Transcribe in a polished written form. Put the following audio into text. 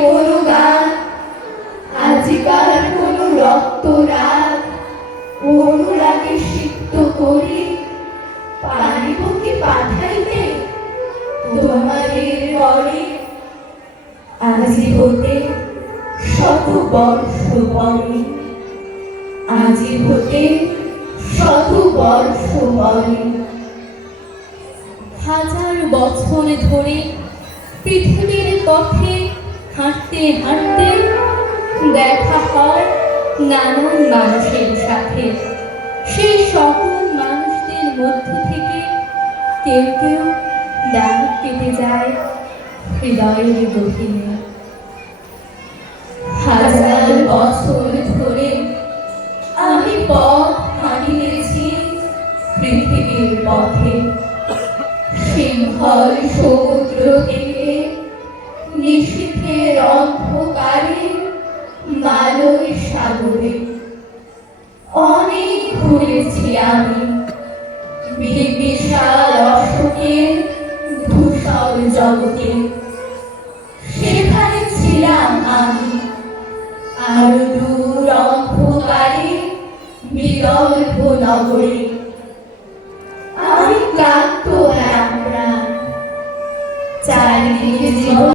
কোনো গান, আজিকার কোনো রক্তরাগ, অনুরাগে সিক্ত করি পারিব কি পাঠাইতে তোমাদের ঘরে। আজি হতে শত বর্ষ পরে, আজি হতে শত বর্ষ পরে। হাজার বছর ধরে পৃথিবীর পথে হাঁটতে হাঁটতে দেখা হয় নানান মানুষের সাথে। সেই সকল মানুষদের মধ্য থেকে কেউ কেউ দাগ কেটে যায় হৃদয়ের গভীরে। হাজার বছর ধরে আমি পথ হাঁটিতেছি পৃথিবীর পথে, সিংহল সমুদ্র থেকে নিশীথের অন্ধকারে মালয় সাগরে। অনেক ঘুরেছি আমি বিশাল অশোকের ধূসর জগতে, সেখানে ছিলাম আমি আরো দূর অন্ধকারে বিদর্ভ নগরে।